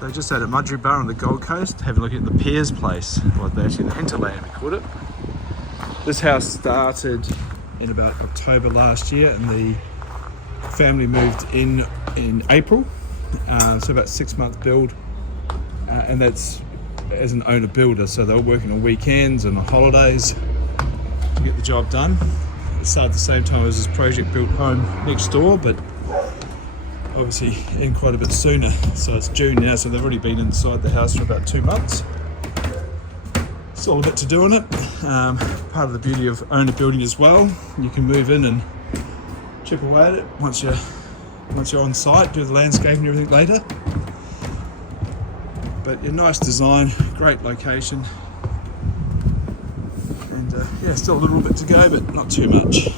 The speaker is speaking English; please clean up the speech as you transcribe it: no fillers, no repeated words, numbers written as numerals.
So just out at Mudgeeraba on the Gold Coast, having a look at the Pears place, well actually the Hinterland we called it. This house started in about October last year, and the family moved in April, so about 6-month build, and that's as an owner builder, so they were working on weekends and on holidays to get the job done. It started at the same time as this project built home next door, but obviously in quite a bit sooner. So it's June now, so they've already been inside the house for about 2 months. Still a bit to do on it. Part of the beauty of owner building as well, you can move in and chip away at it once you're on site, do the landscaping and everything later. But a nice design, great location, and yeah, still a little bit to go, but not too much.